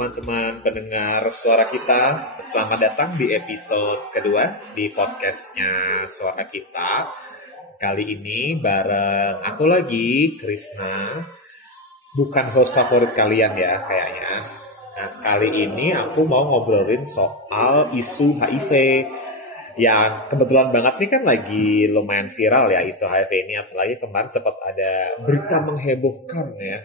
teman-teman pendengar suara kita. Selamat datang di episode kedua di podcastnya Suara Kita. Kali ini bareng aku lagi, Krisna. Bukan host favorit kalian ya kayaknya. Nah, kali ini aku mau ngobrolin soal isu HIV. Yang kebetulan banget nih kan lagi lumayan viral ya isu HIV ini. Apalagi kemarin sempat ada berita menghebohkan ya.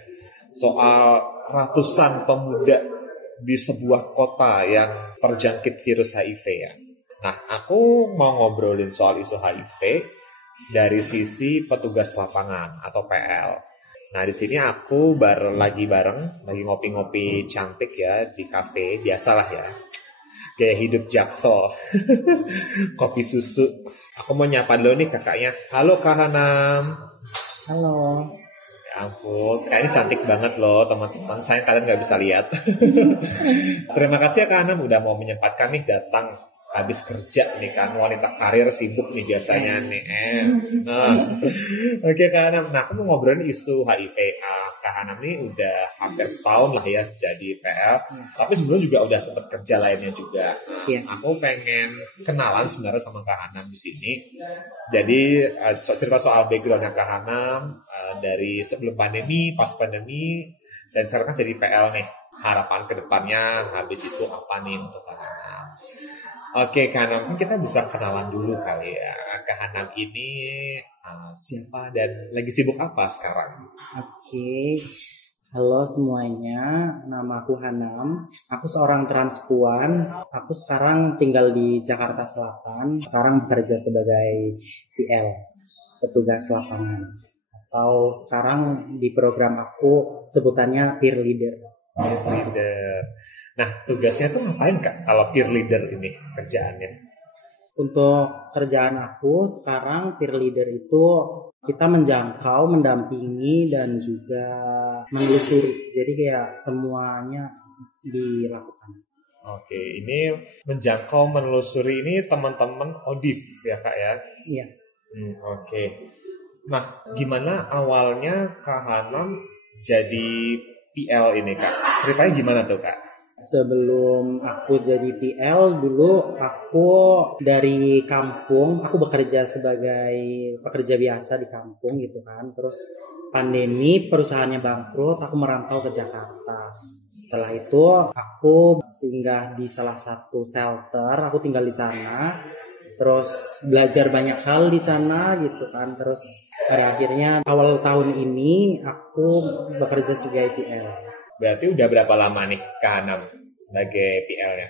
Soal ratusan pemuda di sebuah kota yang terjangkit virus HIV ya. Nah, aku mau ngobrolin soal isu HIV dari sisi petugas lapangan atau PL. Nah, di sini aku lagi ngopi-ngopi cantik ya di kafe, biasalah ya. Kayak hidup Jaksel. Kopi susu. Aku mau nyapa dulu nih kakaknya. Halo Kak Hanam. Halo. Ampun, kayaknya cantik banget loh teman-teman. Sayang kalian nggak bisa lihat. Terima kasih ya Kak Anam udah mau menyempatkan nih datang habis kerja nih kan, wanita karir sibuk nih biasanya nih. Oke Kak Anam, nah aku mau ngobrolin isu HIV. Kak Anam nih udah hampir setahun lah ya jadi PL, tapi sebelum juga udah sempat kerja lainnya juga. Aku pengen kenalan sebenarnya sama Kak Anam di sini. Jadi cerita soal backgroundnya Kak Hanam dari sebelum pandemi, pas pandemi, dan sekarang kan jadi PL nih. Harapan kedepannya habis itu apa nih untuk Kak Hanam? Oke Kak Hanam, kita bisa kenalan dulu kali ya. Kak Hanam ini siapa dan lagi sibuk apa sekarang? Oke. Halo semuanya, nama aku Hanam. Aku seorang transpuan. Aku sekarang tinggal di Jakarta Selatan. Sekarang bekerja sebagai PL, petugas lapangan. Atau sekarang di program aku sebutannya peer leader. Peer leader. Nah, tugasnya tuh ngapain Kak kalau peer leader ini kerjaannya? Untuk kerjaan aku sekarang peer leader itu kita menjangkau, mendampingi, dan juga menelusuri. Jadi kayak semuanya dilakukan. Oke, ini menjangkau, menelusuri ini teman-teman ODIF ya Kak ya? Iya. Oke. Nah, gimana awalnya Kak Hanam jadi PL ini Kak? Ceritanya gimana tuh Kak? Sebelum aku jadi PL dulu aku dari kampung, aku bekerja sebagai pekerja biasa di kampung gitu kan. Terus pandemi perusahaannya bangkrut, aku merantau ke Jakarta. Setelah itu aku singgah di salah satu shelter, aku tinggal di sana. Terus belajar banyak hal di sana gitu kan. Terus pada akhirnya awal tahun ini aku bekerja sebagai PL. Berarti udah berapa lama nih Kak Hanam sebagai PL-nya?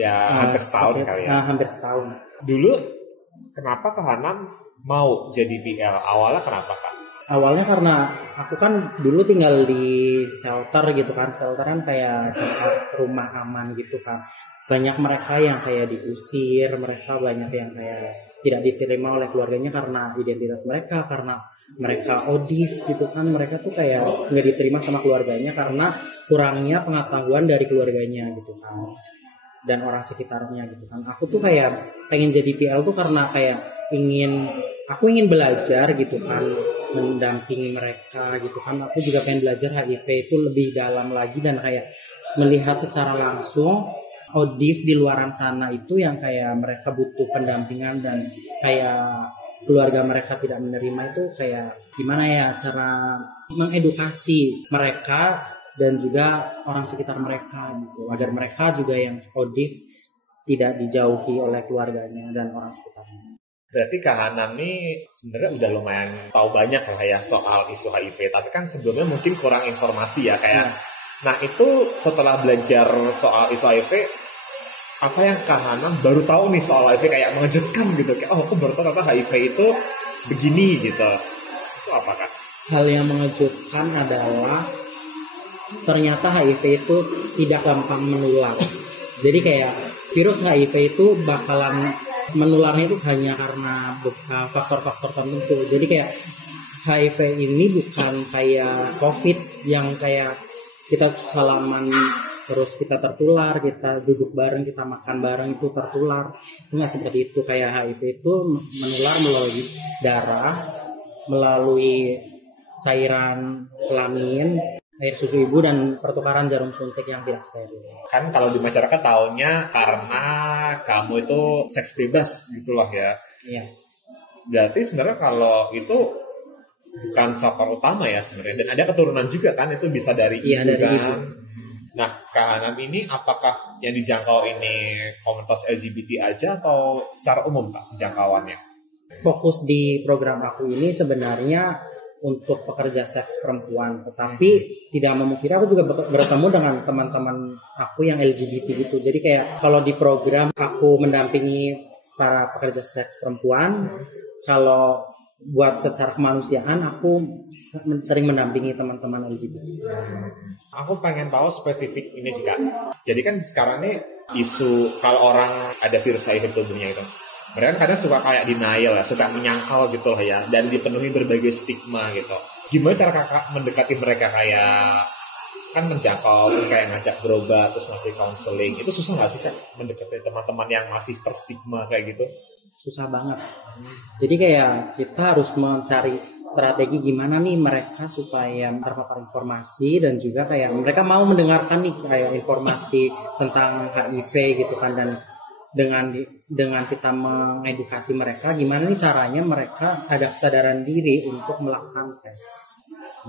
Ya hampir setahun kali ya? Hampir setahun. Dulu kenapa Kak Hanam mau jadi PL? Awalnya kenapa Kak? Awalnya karena aku kan dulu tinggal di shelter gitu kan. Shelter kan kayak tempat rumah aman gitu kan. Banyak mereka yang kayak diusir, mereka banyak yang kayak tidak diterima oleh keluarganya karena identitas mereka, karena mereka ODIF gitu kan. Mereka tuh kayak nggak diterima sama keluarganya karena kurangnya pengetahuan dari keluarganya gitu kan, dan orang sekitarnya gitu kan. Aku tuh kayak pengen jadi PL tuh karena kayak aku ingin belajar gitu kan, mendampingi mereka gitu kan. Aku juga pengen belajar HIV itu lebih dalam lagi dan kayak melihat secara langsung ODIF di luaran sana itu yang kayak mereka butuh pendampingan dan kayak keluarga mereka tidak menerima itu kayak gimana ya cara mengedukasi mereka dan juga orang sekitar mereka gitu, agar mereka juga yang ODIF tidak dijauhi oleh keluarganya dan orang sekitarnya. Berarti Kak Hanam nih sebenarnya udah lumayan tahu banyak lah ya soal isu HIV, tapi kan sebelumnya mungkin kurang informasi ya kayak. Nah itu setelah belajar soal isu HIV, apa yang Kak Hanam baru tahu nih soal HIV kayak mengejutkan gitu, kayak aku baru tahu ternyata HIV itu begini gitu. Itu apa Kak? Hal yang mengejutkan adalah ternyata HIV itu tidak gampang menular. Jadi kayak virus HIV itu bakalan menularnya itu hanya karena faktor-faktor tertentu. Jadi kayak HIV ini bukan kayak COVID yang kayak kita salaman terus kita tertular, kita duduk bareng, kita makan bareng itu tertular. Itu nggak seperti itu. Kayak HIV itu menular melalui darah, melalui cairan kelamin, air susu ibu dan pertukaran jarum suntik yang tidak steril. Kan kalau di masyarakat taunya karena kamu itu seks bebas gitu loh ya. Iya. Berarti sebenarnya kalau itu bukan faktor utama ya sebenarnya, dan ada keturunan juga kan, itu bisa dari ibu dari kan. ibu. Nah, Kak Hanam ini apakah yang dijangkau ini komunitas LGBT aja atau secara umum Kak jangkauannya? Fokus di program aku ini sebenarnya untuk pekerja seks perempuan, tetapi tidak memungkiri aku juga bertemu dengan teman-teman aku yang LGBT gitu. Jadi kayak kalau di program aku mendampingi para pekerja seks perempuan, kalau buat secara kemanusiaan aku sering mendampingi teman-teman LGBT. Aku pengen tahu spesifik ini sih Kak. Jadi kan sekarang nih isu kalau orang ada virus HIV tubuhnya itu, mereka kadang suka kayak denial ya, suka menyangkal gitu lah ya, dan dipenuhi berbagai stigma gitu. Gimana cara kakak mendekati mereka, kayak kan menjangkau, terus kayak ngajak berobat, terus ngasih counseling, itu susah nggak sih Kak mendekati teman-teman yang masih terstigma kayak gitu? Susah banget. Jadi kayak kita harus mencari strategi gimana nih mereka supaya terpapar informasi, dan juga kayak mereka mau mendengarkan nih kayak informasi tentang HIV gitu kan, dan dengan kita mengedukasi mereka gimana nih caranya mereka ada kesadaran diri untuk melakukan tes.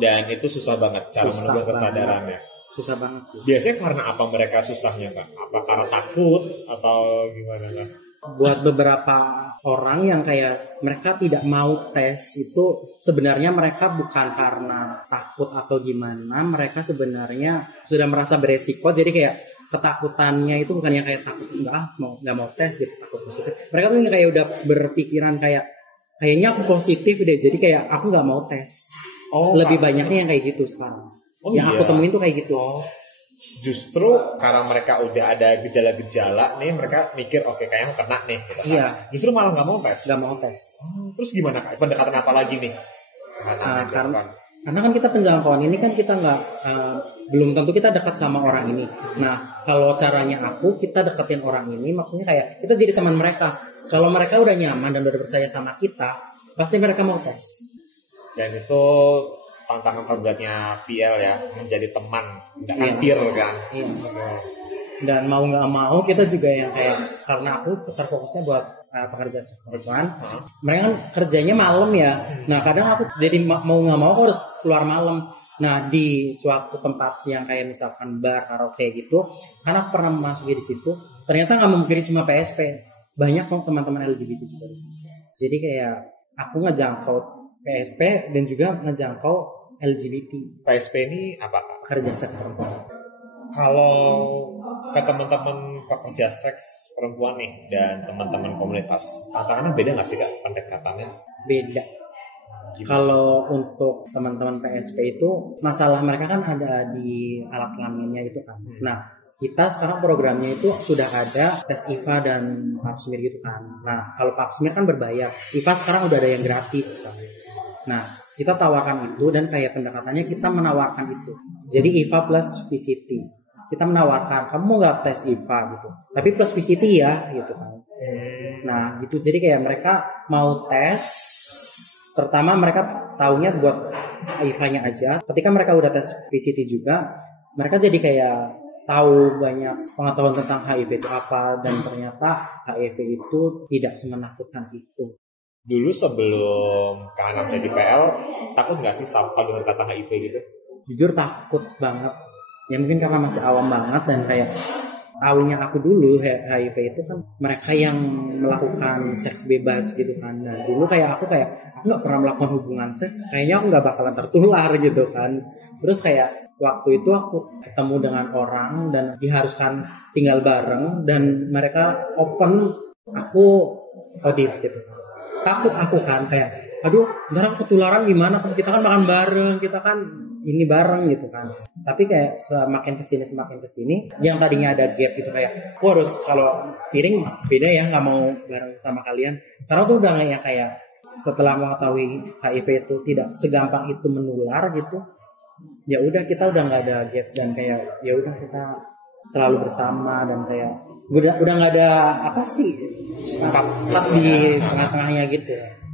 Dan itu susah banget cara menumbuh kesadarannya. Susah banget sih. Biasanya karena apa mereka susahnya Kak? Apa karena takut atau gimana Kak? Buat beberapa orang yang kayak mereka tidak mau tes itu sebenarnya mereka bukan karena takut atau gimana, mereka sebenarnya sudah merasa beresiko, jadi kayak ketakutannya itu bukan yang kayak takut nggak mau tes gitu, takut positif. Mereka tuh kayak udah berpikiran kayaknya aku positif deh, jadi kayak aku nggak mau tes. Lebih banyaknya yang kayak gitu sekarang. Yang aku temuin tuh kayak gitu. Justru karena mereka udah ada gejala-gejala nih, mereka mikir oke, kayaknya kena nih gitu kan. Iya. Justru malah nggak mau tes. Nggak mau tes. Terus gimana Kak? Pendekatan apa lagi nih? Karena kan kita penjangkauan ini kan kita nggak belum tentu kita dekat sama orang ini. Nah, kalau caranya kita deketin orang ini, maksudnya kayak kita jadi teman mereka. Kalau mereka udah nyaman dan udah percaya sama kita, pasti mereka mau tes. Dan itu tantangan terberatnya PL ya, menjadi teman, tidak peer kan. Iya. Dan mau nggak mau kita juga yang kayak, karena aku terfokusnya buat pekerja seks perempuan, mereka kan kerjanya malam ya. Nah kadang aku jadi mau nggak mau aku harus keluar malam. Nah di suatu tempat yang kayak misalkan bar, karaoke gitu, karena aku pernah memasuki di situ, ternyata nggak memungkiri cuma PSP, banyak kok teman-teman LGBT juga di situ. Jadi kayak aku ngejangkau PSP dan juga ngejangkau LGBT. PSP ini apa Kak? Pekerja seks perempuan. Kalau ke teman-teman pekerja seks perempuan nih dan teman-teman komunitas, tantangannya beda nggak sih Kak pendekatannya? Beda. Kalau untuk teman-teman PSP itu masalah mereka kan ada di alat kelaminnya itu kan. Nah kita sekarang programnya itu sudah ada tes IVA dan pap smear gitu kan. Nah kalau pap smear kan berbayar, IVA sekarang udah ada yang gratis kan. Nah kita tawarkan itu, dan kayak pendekatannya kita menawarkan itu. Jadi IVA plus VCT. Kita menawarkan, kamu nggak tes IVA gitu, tapi plus VCT ya gitu kan. Nah gitu, jadi kayak mereka mau tes, pertama mereka taunya buat HIV-nya aja. Ketika mereka udah tes VCT juga, mereka jadi kayak tahu banyak pengetahuan tentang HIV itu apa, dan ternyata HIV itu tidak semenakutkan itu. Dulu sebelum Kak Hanam jadi PL, takut nggak sih kalau dengan kata HIV gitu? Jujur takut banget. Ya mungkin karena masih awam banget, dan kayak tahunya aku dulu HIV itu kan mereka yang melakukan seks bebas gitu kan. Dan dulu aku nggak pernah melakukan hubungan seks, kayaknya aku nggak bakalan tertular gitu kan. Terus kayak waktu itu aku ketemu dengan orang dan diharuskan tinggal bareng, dan mereka open, aku odif gitu. Takut aku kan kayak, aduh ntar aku ketularan gimana, kita kan makan bareng, kita kan ini bareng gitu kan. Tapi kayak semakin kesini yang tadinya ada gap gitu, kayak aku harus kalau piring beda ya, nggak mau bareng sama kalian, karena tuh udah kayak setelah mengetahui HIV itu tidak segampang itu menular gitu, ya udah kita udah nggak ada gap, dan kayak ya udah kita selalu bersama, dan kayak udah nggak ada apa sih stuck di tengah-tengahnya gitu.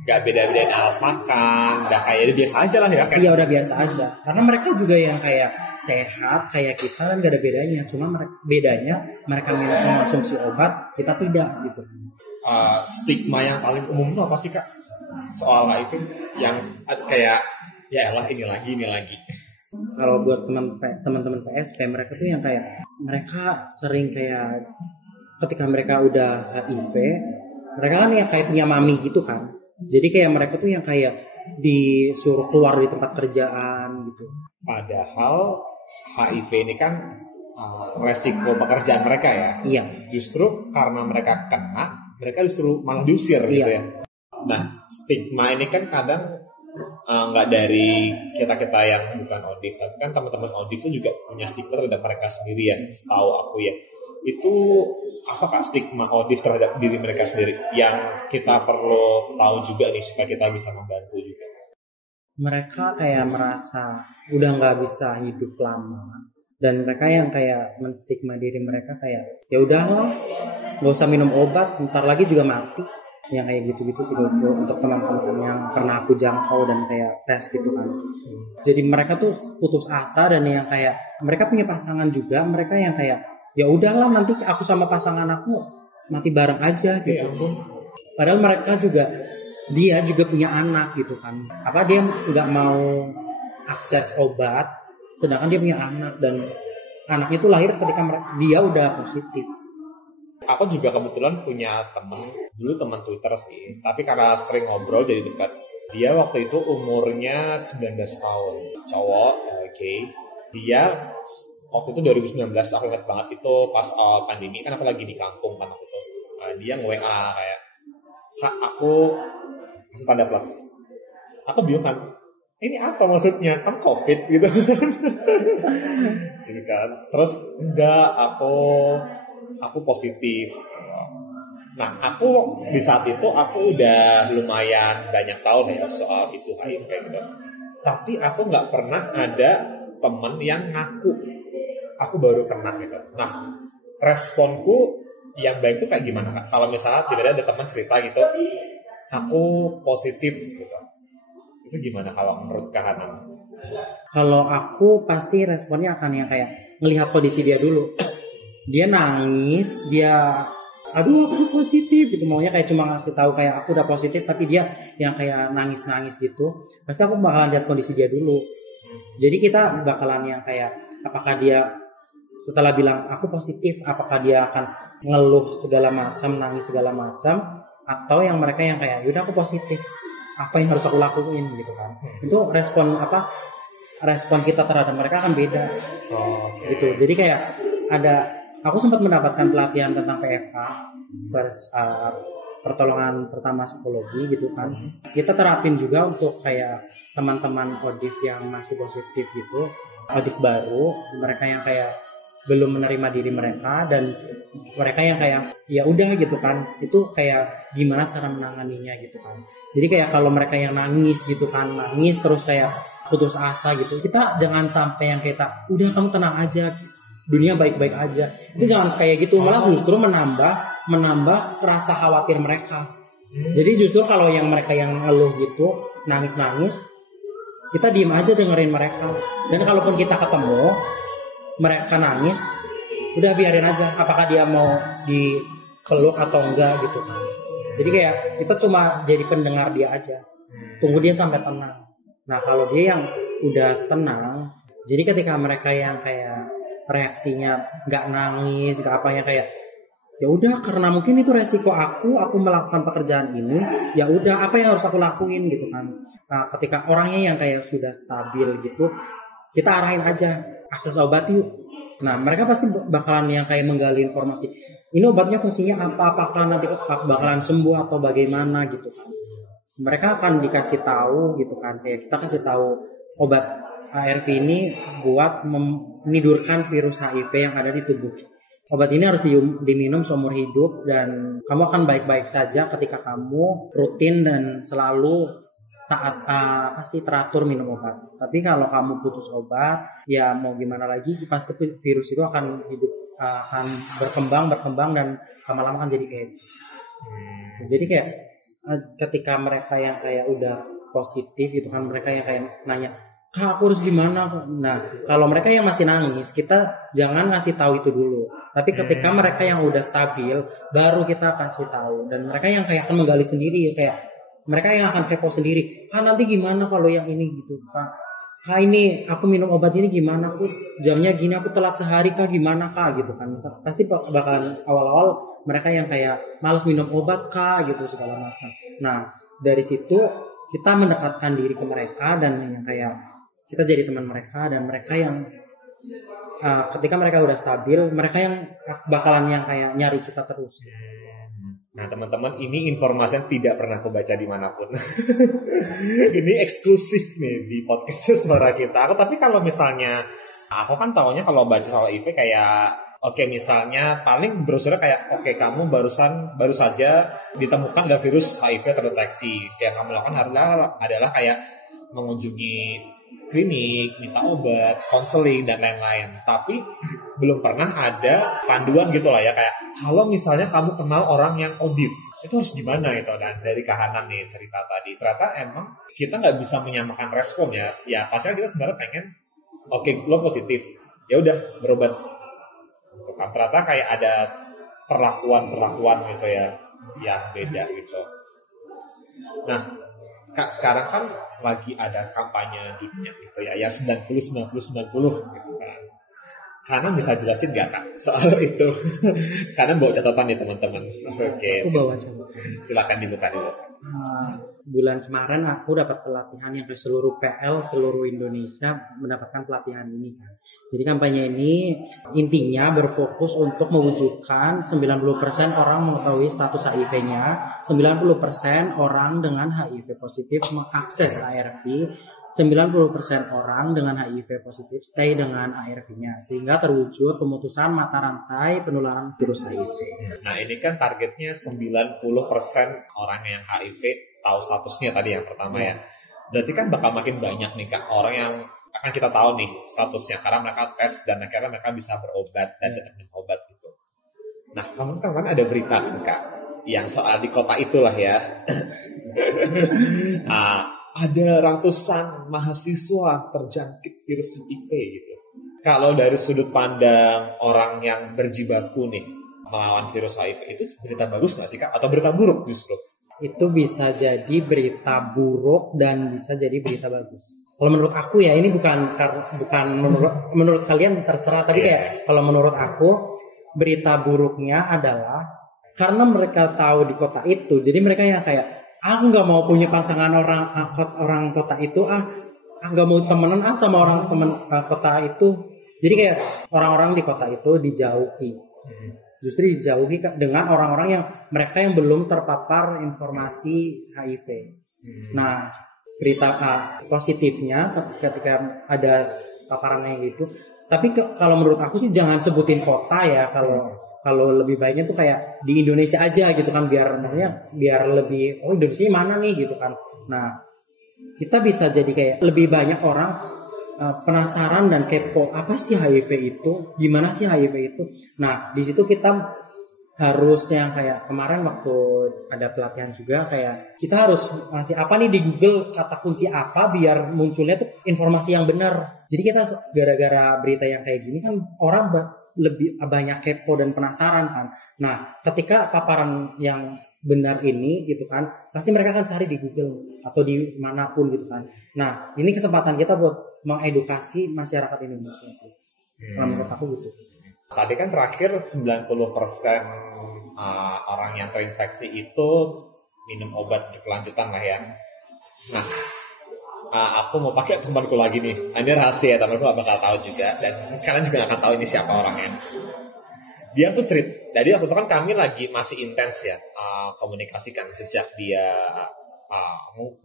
nggak beda-bedain alat makan, udah kayak biasa aja lah ya. Iya udah biasa aja. Karena mereka juga yang kayak sehat kayak kita kan gak ada bedanya. Cuma bedanya mereka mengkonsumsi obat, kita tidak gitu. Stigma yang paling umum itu apa sih Kak soal HIV yang kayak ya elah ini lagi. Kalau buat teman-teman PSP, mereka tuh yang kayak mereka sering kayak ketika mereka udah HIV, mereka kan yang kayak punya mami gitu kan. Jadi kayak mereka tuh yang kayak disuruh keluar di tempat kerjaan gitu. Padahal HIV ini kan resiko pekerjaan mereka ya. Iya. Justru karena mereka kena, mereka disuruh malah diusir gitu ya. Nah, stigma ini kan kadang nggak dari kita yang bukan ODIF, tapi kan teman-teman ODIF itu juga punya stigma terhadap mereka sendiri ya, setahu aku ya. Itu apakah stigma ODIF terhadap diri mereka sendiri yang kita perlu tahu juga nih supaya kita bisa membantu juga? Mereka kayak merasa udah nggak bisa hidup lama, dan mereka yang kayak menstigma diri mereka kayak ya udahlah, nggak usah minum obat, ntar lagi juga mati. Yang kayak gitu-gitu sih untuk teman-teman yang pernah aku jangkau dan kayak tes gitu kan. Jadi mereka tuh putus asa, dan yang kayak mereka punya pasangan juga, mereka yang kayak ya udahlah nanti aku sama pasangan aku mati bareng aja gitu. Padahal mereka juga dia juga punya anak gitu kan. Apa dia nggak mau akses obat, sedangkan dia punya anak dan anaknya itu lahir ketika dia udah positif. Aku juga kebetulan punya dulu teman Twitter sih, tapi karena sering ngobrol jadi dekat. Dia waktu itu umurnya 19 tahun, cowok, gay. Dia waktu itu 2019, aku ingat banget itu pas awal pandemi, kan aku lagi di kampung kan waktu itu. Dia nge-WA kayak, Kak, aku tanda plus. Aku bingung kan, ini apa maksudnya? Kan COVID gitu. Gitu kan. Terus enggak, aku positif. Nah, aku di saat itu aku udah lumayan banyak tahu ya soal isu HIV gitu. Tapi aku nggak pernah ada teman yang ngaku aku baru kena gitu. Nah, responku yang baik itu kayak gimana Kak? Kalau misalnya tiba-tiba ada teman cerita gitu, aku positif gitu. Itu gimana kalau menurut Kak Hanam? Kalau aku pasti responnya akan yang kayak ngelihat kondisi dia dulu. Dia nangis, dia aduh aku positif gitu, maunya kayak cuma ngasih tahu kayak aku udah positif, tapi dia yang kayak nangis gitu. Pasti aku bakalan lihat kondisi dia dulu. Jadi kita bakalan yang kayak apakah dia setelah bilang aku positif, apakah dia akan ngeluh segala macam, nangis segala macam, atau yang mereka yang kayak yaudah aku positif, apa yang harus aku lakuin gitu kan. Itu respon kita terhadap mereka akan beda. Gitu. Jadi kayak aku sempat mendapatkan pelatihan tentang PFK, pertolongan pertama psikologi gitu kan. Kita terapin juga untuk kayak teman-teman ODIF yang masih positif gitu, ODIF baru, mereka yang kayak belum menerima diri mereka, dan mereka yang kayak ya udah gitu kan, itu kayak gimana cara menanganinya gitu kan. Jadi kayak kalau mereka yang nangis gitu kan, nangis terus kayak putus asa gitu, kita jangan sampai yang kita udah kamu tenang aja, dunia baik-baik aja. Itu jangan kayak gitu, malah justru menambah rasa khawatir mereka. Jadi justru kalau yang mereka yang ngeluh gitu, nangis-nangis, kita diem aja dengerin mereka. Dan kalaupun kita ketemu mereka nangis, udah biarin aja, apakah dia mau dipeluk atau enggak gitu kan. Jadi kayak kita cuma jadi pendengar dia aja, tunggu dia sampai tenang. Nah kalau dia yang udah tenang, jadi ketika mereka yang kayak reaksinya nggak nangis, nggak apanya, kayak ya udah karena mungkin itu resiko aku melakukan pekerjaan ini, ya udah apa yang harus aku lakuin gitu kan. Nah, ketika orangnya yang kayak sudah stabil gitu, kita arahin aja akses obat yuk. Nah mereka pasti bakalan yang kayak menggali informasi, ini obatnya fungsinya apa, apakah nanti bakalan sembuh atau bagaimana gitu kan. Mereka akan dikasih tahu gitu kan, kayak kita kasih tahu obat ARV ini buat menidurkan virus HIV yang ada di tubuh. Obat ini harus diminum seumur hidup, dan kamu akan baik-baik saja ketika kamu rutin dan selalu taat teratur minum obat. Tapi kalau kamu putus obat, ya mau gimana lagi, pasti virus itu akan berkembang dan lama-lama akan jadi AIDS. Jadi kayak ketika mereka yang kayak udah positif gitu kan, mereka yang kayak nanya, Kak aku harus gimana? Nah kalau mereka yang masih nangis, kita jangan ngasih tahu itu dulu. Tapi ketika mereka yang udah stabil, baru kita kasih tahu. Dan mereka yang kayak akan menggali sendiri, kayak mereka yang akan kepo sendiri. Nanti gimana kalau yang ini gitu, Kak ini aku minum obat ini gimana? Aku jamnya gini, aku telat sehari Kak, gimana Kak gitu kan? Pasti bakalan awal-awal mereka yang kayak malas minum obat Kak gitu segala macam. Nah dari situ kita mendekatkan diri ke mereka dan yang kayak kita jadi teman mereka, dan mereka yang ketika mereka udah stabil, mereka yang bakalan yang kayak nyari kita terus. Nah teman-teman, ini informasi yang tidak pernah aku baca dimanapun. Ini eksklusif nih di podcast Suara Kita. Tapi kalau misalnya aku kan taunya kalau baca soal HIV kayak oke, misalnya paling brosurnya kayak oke, kamu baru saja ditemukan ada virus HIV terdeteksi. Yang kamu lakukan adalah kayak mengunjungi klinik, minta obat, konseling dan lain-lain. Tapi belum pernah ada panduan gitu lah ya, kayak kalau misalnya kamu kenal orang yang ODIF, itu harus gimana gitu. Dan dari Kahanan nih cerita tadi, ternyata emang kita nggak bisa menyamakan respon ya. Ya pastinya kita sebenarnya pengen oke, lo positif, ya udah berobat. Ternyata kayak ada perlakuan gitu ya yang beda gitu. Nah Kak, sekarang kan lagi ada kampanye dunia gitu ya 90-90-90 gitu kan. Karena bisa jelasin nggak Kak soal itu? Karena bawa catatan nih teman-teman. Oke, aku bawa catatan. Silakan dibuka dulu. Bulan kemarin aku dapat pelatihan yang ke seluruh PL seluruh Indonesia mendapatkan pelatihan ini kan. Jadi kampanye ini intinya berfokus untuk mewujudkan 90% orang mengetahui status HIV-nya, 90% orang dengan HIV positif mengakses ARV, 90% orang dengan HIV positif stay dengan ARV-nya, sehingga terwujud pemutusan mata rantai penularan virus HIV. Nah ini kan targetnya 90% orang yang HIV tahu statusnya tadi yang pertama ya. Berarti kan bakal makin banyak nih Kak orang yang akan kita tahu nih statusnya karena mereka tes dan akhirnya mereka bisa berobat dan tetap minum obat gitu. Nah kamu kan ada berita kan Kak yang soal di kota itulah ya. Ada ratusan mahasiswa terjangkit virus HIV gitu. Kalau dari sudut pandang orang yang berjibaku nih melawan virus HIV, itu berita bagus nggak sih Kak? Atau berita buruk justru? Itu bisa jadi berita buruk dan bisa jadi berita bagus. Kalau menurut aku ya, ini bukan menurut kalian terserah, tapi kayak kalau menurut aku berita buruknya adalah karena mereka tahu di kota itu, jadi mereka yang kayak aku nggak mau punya pasangan orang kota itu, nggak mau temenan sama orang temen kota itu. Jadi kayak orang-orang di kota itu dijauhi. Justru dijauhi dengan orang-orang yang mereka yang belum terpapar informasi HIV. Nah, berita positifnya ketika ada paparan yang gitu. Tapi kalau menurut aku sih jangan sebutin kota ya. Kalau lebih baiknya tuh kayak di Indonesia aja gitu kan, biar lebih Indonesia mana nih gitu kan. Nah, kita bisa jadi kayak lebih banyak orang penasaran dan kepo apa sih HIV itu, gimana sih HIV itu. Nah di situ kita harus yang kayak kemarin waktu ada pelatihan juga, kayak kita harus ngasih apa nih di Google, kata kunci apa biar munculnya tuh informasi yang benar. Jadi kita gara-gara berita yang kayak gini kan orang lebih banyak kepo dan penasaran kan. Nah ketika paparan yang benar ini gitu kan, pasti mereka akan cari di Google atau di manapun gitu kan. Nah ini kesempatan kita buat mengedukasi masyarakat Indonesia sih. Kalau menurut aku gitu. Tadi kan terakhir 90% orang yang terinfeksi itu minum obat berkelanjutan lah ya. Nah, aku mau pakai temanku lagi nih. Ini rahasia, temanku gak bakal tahu juga, dan kalian juga gak akan tahu ini siapa orangnya. Dia tuh cerita, jadi waktu itu kan kami lagi masih intens ya komunikasikan sejak dia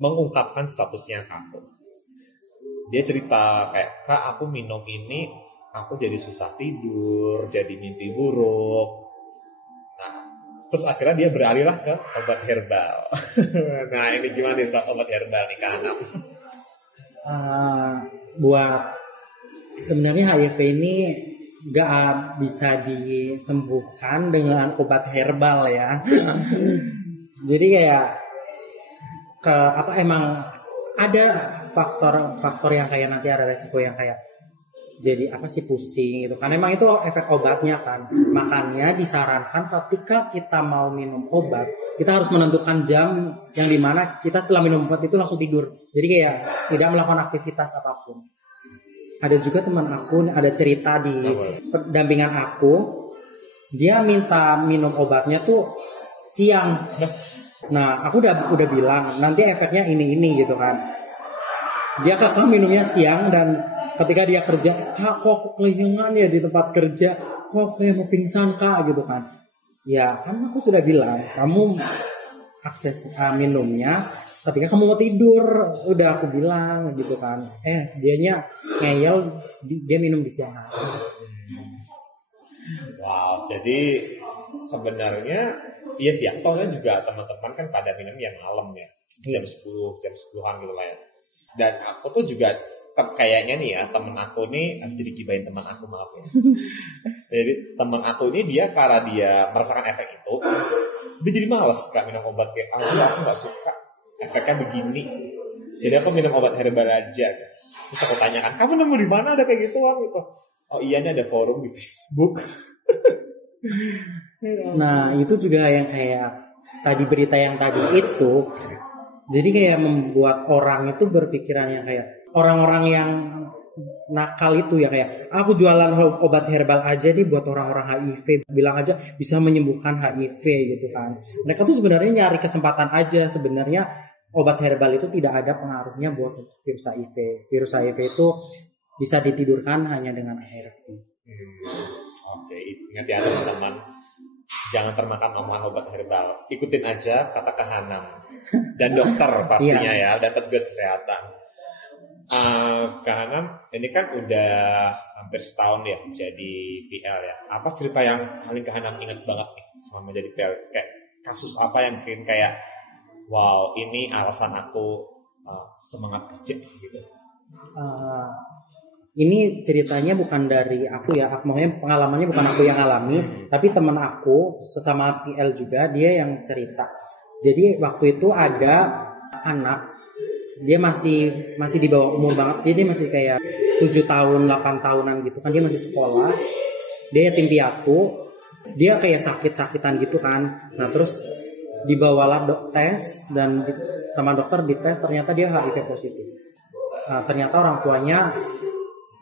mengungkapkan statusnya ke aku. Dia cerita kayak, Kak aku minum ini, aku jadi susah tidur, jadi mimpi buruk. Nah, terus akhirnya dia beralih lah ke obat herbal. Nah ini gimana nih soal obat herbal nih Kak Anam? Buat sebenarnya HIV ini gak bisa disembuhkan dengan obat herbal ya. Jadi kayak emang ada faktor yang kayak nanti ada resiko yang kayak jadi pusing gitu kan, emang itu efek obatnya kan. Makanya disarankan ketika kita mau minum obat, kita harus menentukan jam yang dimana kita setelah minum obat itu langsung tidur, jadi kayak tidak melakukan aktivitas apapun. Ada juga teman aku, ada cerita di pendampingan aku, dia minta minum obatnya tuh siang. Nah, aku udah bilang nanti efeknya ini gitu kan. Dia kakak minumnya siang, dan ketika dia kerja, kak kok kelingan ya di tempat kerja, kok kayak mau pingsan kak gitu kan. Ya kan aku sudah bilang kamu akses minumnya ketika kamu mau tidur, udah aku bilang gitu kan. Dianya ngeyel, dia minum di siang hari. Wow, jadi sebenarnya iya sih, aku tahu kan juga teman-teman kan pada minum yang malam ya, jam 10-an gitu lah ya. Dan aku tuh juga kayaknya nih ya, temen aku nih, aku jadi gibahin teman aku, maaf ya. Jadi teman aku ini dia karena dia merasakan efek itu, dia jadi males kak minum obat, kayak aku nggak suka efeknya begini. Jadi aku minum obat herbal aja. Terus aku tanyakan, kamu nemu di mana ada kayak gitu? Oh iya, ini ada forum di Facebook. Nah itu juga yang kayak tadi berita yang tadi itu, jadi kayak membuat orang itu berpikiran yang kayak orang-orang yang nakal itu ya, kayak aku jualan obat herbal aja nih buat orang-orang HIV, bilang aja bisa menyembuhkan HIV gitu kan. Mereka tuh sebenarnya nyari kesempatan aja. Sebenarnya obat herbal itu tidak ada pengaruhnya buat virus HIV. Virus HIV itu bisa ditidurkan hanya dengan ARV. Oke, ingat ya teman-teman, jangan termakan omongan obat herbal. Ikutin aja kata Kak Hanam dan dokter pastinya ya, dan petugas kesehatan. Kak Hanam, ini kan udah hampir setahun ya jadi PL ya. Apa cerita yang paling Kak Hanam ingat banget nih selama jadi PL? Kayak kasus apa yang mungkin kayak, wow ini alasan aku semangat kerja gitu. Ini ceritanya bukan dari aku ya, maksudnya pengalamannya bukan aku yang alami, tapi teman aku sesama PL juga, dia yang cerita. Jadi waktu itu ada anak, dia masih di bawah umur banget, dia masih kayak 7 tahun 8 tahunan gitu kan, dia masih sekolah, dia yatim piatu, dia kayak sakit-sakitan gitu kan. Nah terus dibawalah tes, dan sama dokter dites, ternyata dia HIV positif. Nah, ternyata orang tuanya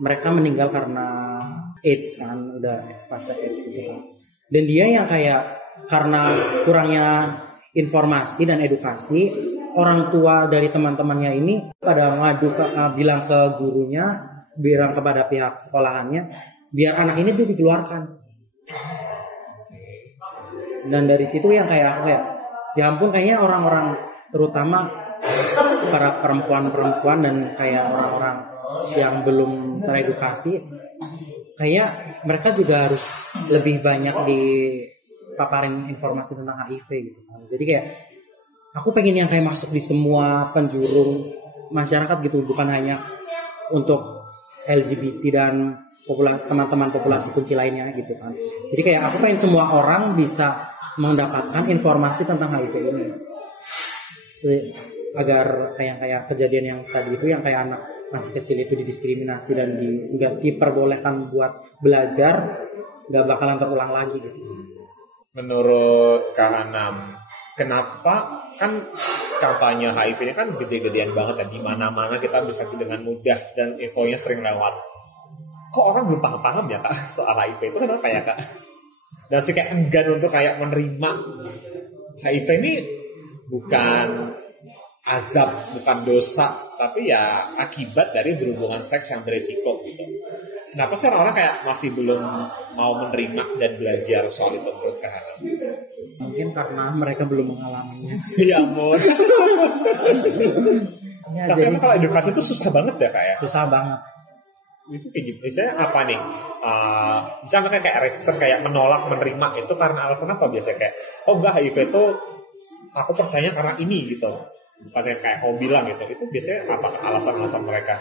mereka meninggal karena AIDS kan, udah fase AIDS gitu kan. Dan dia yang kayak karena kurangnya informasi dan edukasi, orang tua dari teman-temannya ini pada ngadu bilang ke gurunya, bilang kepada pihak sekolahannya biar anak ini tuh dikeluarkan. Dan dari situ yang kayak ya ampun, kayaknya orang-orang terutama para perempuan dan kayak orang-orang yang belum teredukasi, kayak mereka juga harus lebih banyak dipaparin informasi tentang HIV gitu kan. Jadi kayak aku pengen yang kayak masuk di semua penjuru masyarakat gitu, bukan hanya untuk LGBT dan teman-teman populasi kunci lainnya gitu kan. Jadi kayak aku pengen semua orang bisa mendapatkan informasi tentang HIV ini, agar kayak kejadian yang tadi itu, yang kayak anak masih kecil itu didiskriminasi dan nggak diperbolehkan buat belajar, nggak bakalan terulang lagi gitu. Menurut Kak Hanam, kenapa kan kampanye HIV ini kan gede-gedean banget ya, di mana-mana kita bisa dengan mudah dan infonya sering lewat. Kok orang belum paham ya Kak soal HIV itu, kenapa ya Kak? Dan sih kayak enggan untuk kayak menerima HIV ini bukan azab, bukan dosa, tapi ya akibat dari berhubungan seks yang beresiko gitu. Kenapa sih orang-orang kayak masih belum mau menerima dan belajar soal itu menurut Kak Hanam? Mungkin karena mereka belum mengalaminya. Ya ampun. Ya, tapi jadi kalau edukasi itu susah banget ya Kak ya? Susah banget. Itu kayak gitu. Misalnya apa nih? Misalnya kayak resisten, kayak menolak menerima itu karena alasan apa biasanya? Kayak, oh enggak, HIV itu aku percaya karena ini gitu. Bukan yang kayak kau bilang gitu. Itu biasanya apa alasan-alasan mereka?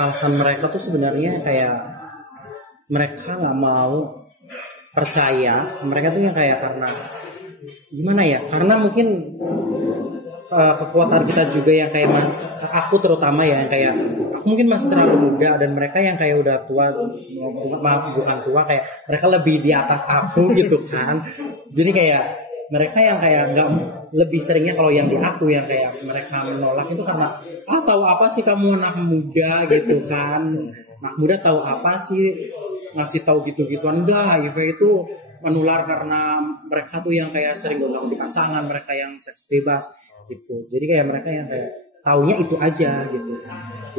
Alasan mereka tuh sebenarnya kayak mereka nggak mau percaya. Mereka tuh yang kayak karena gimana ya, karena mungkin kekuatan kita juga yang kayak aku terutama ya, yang kayak aku mungkin masih terlalu muda dan mereka yang kayak udah tua, maaf bukan tua, kayak mereka lebih di atas aku gitu kan. Jadi kayak mereka yang kayak nggak, lebih seringnya kalau yang di aku yang kayak mereka menolak itu karena tahu apa sih kamu anak muda gitu kan, anak muda tahu apa sih ngasih tahu gitu-gituan. Enggak, HIV itu menular karena mereka tuh yang kayak sering gondong di pasangan, mereka yang seks bebas gitu. Jadi kayak mereka yang kayak taunya itu aja gitu.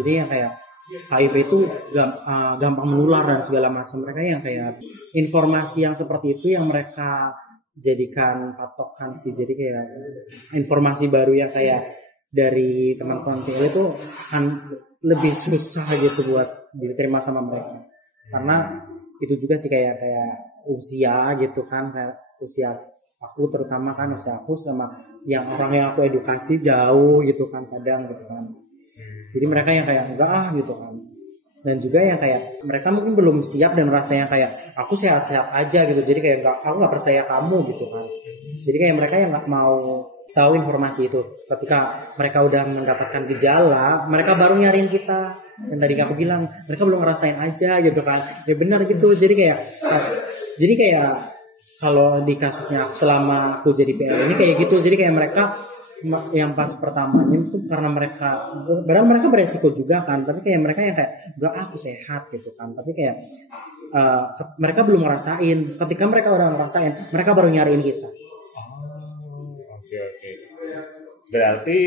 Jadi yang kayak HIV itu gampang menular dan segala macam. Mereka yang kayak informasi yang seperti itu yang mereka jadikan patokan sih. Jadi kayak informasi baru yang kayak dari teman-teman PL itu akan lebih susah gitu buat diterima sama mereka. Karena itu juga sih kayak usia gitu kan, kayak usia aku terutama kan, usia aku sama yang orang yang aku edukasi jauh gitu kan kadang gitu kan. Jadi mereka yang kayak enggak gitu kan. Dan juga yang kayak mereka mungkin belum siap dan rasanya kayak aku sehat-sehat aja gitu. Jadi kayak aku nggak percaya kamu gitu kan. Jadi kayak mereka yang nggak mau tahu informasi itu. Ketika mereka udah mendapatkan gejala, mereka baru nyariin kita. Dan tadi aku bilang mereka belum ngerasain aja gitu kan. Ya benar gitu. Jadi kayak kalau di kasusnya selama aku jadi PL ini kayak gitu. Jadi kayak mereka yang pas pertamanya itu karena mereka beresiko juga kan, tapi kayak mereka yang kayak enggak, aku sehat gitu kan, tapi kayak mereka belum ngerasain. Ketika mereka udah ngerasain, mereka baru nyariin kita. Oke. Berarti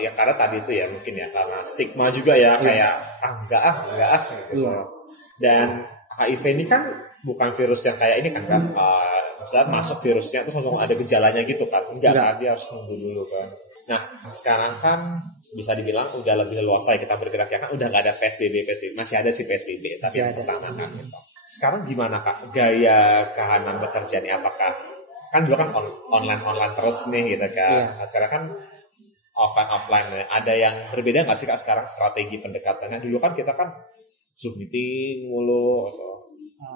ya karena tadi itu ya mungkin ya karena stigma juga ya, kayak enggak gitu. Iya. Dan HIV ini kan bukan virus yang kayak ini kan, misalnya masuk virusnya terus langsung ada gejalanya gitu kan, enggak kan, dia harus nunggu dulu kan. Nah sekarang kan bisa dibilang udah lebih leluasa ya kita bergerak ya kan, udah nggak ada PSBB, masih ada sih PSBB tapi yang pertama kan gitu. Sekarang gimana Kak gaya Kahanan bekerja nih, apakah kan dulu kan online terus nih gitu kan, nah, sekarang kan offline ada yang berbeda nggak sih Kak sekarang strategi pendekatannya? Dulu kan kita kan Zoom meeting mulu.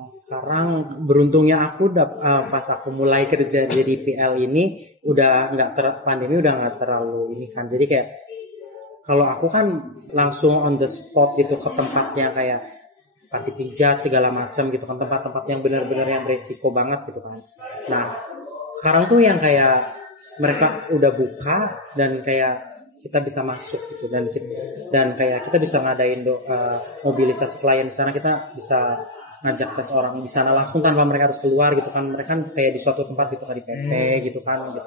Sekarang beruntungnya aku pas aku mulai kerja jadi PL ini udah pandemi udah nggak terlalu ini kan. Jadi kayak kalau aku kan langsung on the spot gitu ke tempatnya, kayak panti pijat segala macam gitu kan, tempat-tempat yang benar-benar yang resiko banget gitu kan. Nah sekarang tuh yang kayak mereka udah buka dan kayak kita bisa masuk gitu, dan kayak kita bisa ngadain mobilisasi klien di sana, kita bisa ngajak tes orang di sana langsung tanpa mereka harus keluar gitu kan. Mereka kan kayak di suatu tempat gitu kan, di PP gitu kan gitu.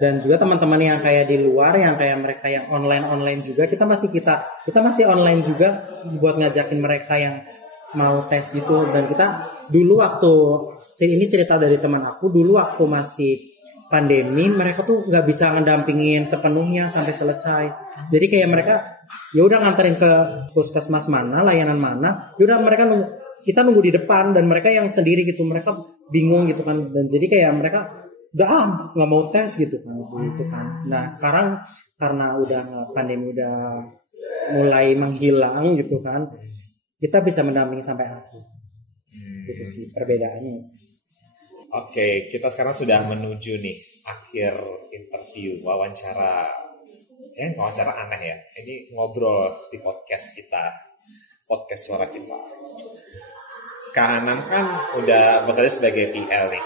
Dan juga teman-teman yang kayak di luar yang kayak mereka yang online juga, kita masih online juga buat ngajakin mereka yang mau tes gitu. Dan kita dulu ini cerita dari teman aku, dulu waktu masih pandemi mereka tuh nggak bisa ngedampingin sepenuhnya sampai selesai. Jadi kayak mereka ya udah nganterin ke puskesmas mana, layanan mana, ya udah mereka kita nunggu di depan, dan mereka yang sendiri gitu, mereka bingung gitu kan. Dan jadi kayak mereka nggak mau tes gitu kan. Nah sekarang karena udah pandemi udah mulai menghilang gitu kan, kita bisa mendampingi sampai akhir. Itu sih perbedaannya. Oke, kita sekarang sudah menuju nih akhir interview, wawancara aneh ya. Ini ngobrol di podcast kita, podcast suara kita. Kahanan kan udah bekerja sebagai PL nih.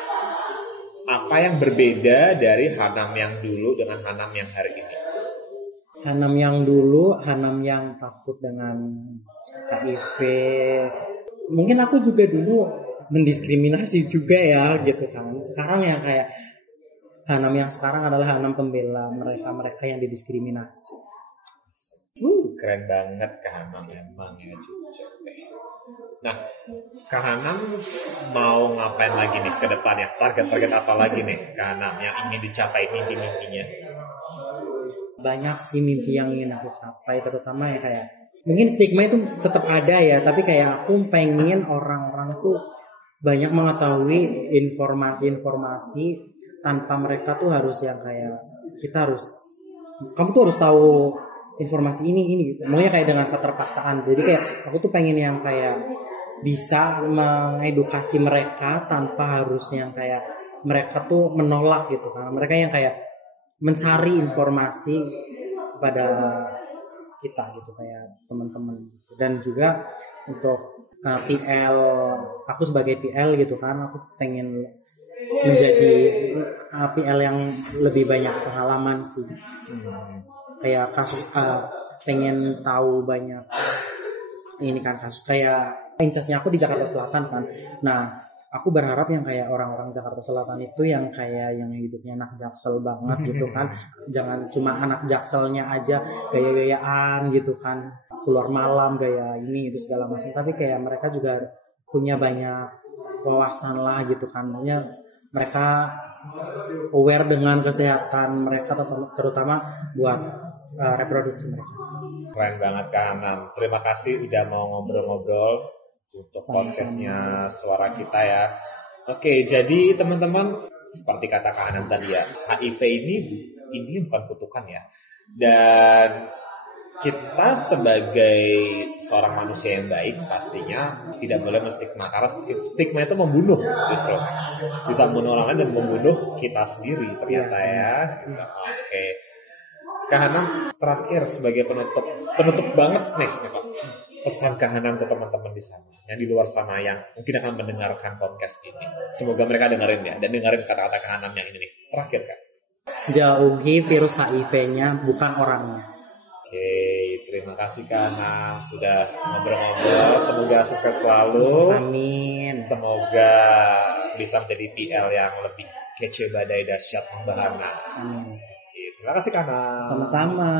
Apa yang berbeda dari Hanam yang dulu dengan Hanam yang hari ini? Hanam yang dulu, Hanam yang takut dengan HIV. Mungkin aku juga dulu mendiskriminasi juga ya gitu kan. Sekarang yang kayak Hanam yang sekarang adalah Hanam pembela mereka yang didiskriminasi. Keren banget Kahanam emang ya jujur deh. Nah, Kahanam mau ngapain lagi nih ke depannya? Target apa lagi nih Kahanam yang ingin dicapai, mimpi-mimpinya? Banyak sih mimpi yang ingin aku capai, terutama ya kayak mungkin stigma itu tetap ada ya, tapi kayak aku pengen orang-orang tuh banyak mengetahui informasi-informasi tanpa mereka tuh harus yang kayak kamu tuh harus tahu informasi ini gitu. Maunya kayak dengan keterpaksaan. Jadi kayak aku tuh pengen yang kayak bisa mengedukasi mereka tanpa harus yang kayak mereka tuh menolak gitu kan. Mereka yang kayak mencari informasi kepada kita gitu kayak teman-teman gitu. Dan juga untuk PL, aku sebagai PL gitu kan, aku pengen menjadi PL yang lebih banyak pengalaman sih. Kayak kasus pengen tahu banyak ini kan kasus kayak incasnya aku di Jakarta Selatan kan. Nah, aku berharap yang kayak orang-orang Jakarta Selatan itu yang kayak yang hidupnya anak jaksel banget gitu kan. Jangan cuma anak jakselnya aja gaya-gayaan gitu kan. Keluar malam gaya ini itu segala macam, tapi kayak mereka juga punya banyak wawasan lah gitu kan. Maksudnya mereka aware dengan kesehatan mereka terutama buat reproduksi mereka sih. Keren banget Kak Hanam. Terima kasih udah mau ngobrol-ngobrol untuk podcastnya Suara Kita ya. Oke, jadi teman-teman seperti kata Kak Hanam tadi ya, HIV ini bukan kutukan ya. Dan kita sebagai seorang manusia yang baik pastinya tidak boleh menstigma, karena stigma itu membunuh, justru bisa membunuh orang lain dan membunuh kita sendiri ternyata ya. Oke. Kak Hanam terakhir sebagai penutup banget nih Pak. Pesan Kak Hanam ke teman-teman di sana yang di luar sana yang mungkin akan mendengarkan podcast ini. Semoga mereka dengerin ya dan dengerin kata-kata Kak Hanam yang ini nih. Terakhir Kak. Jauhi virus HIV-nya, bukan orangnya. Oke, terima kasih Kak Hanam sudah ngobrol-ngobrol. Semoga sukses selalu. Amin. Semoga bisa menjadi PL yang lebih kece badai dahsyat membahana. Amin. Terima kasih Kak Hanam. Sama-sama.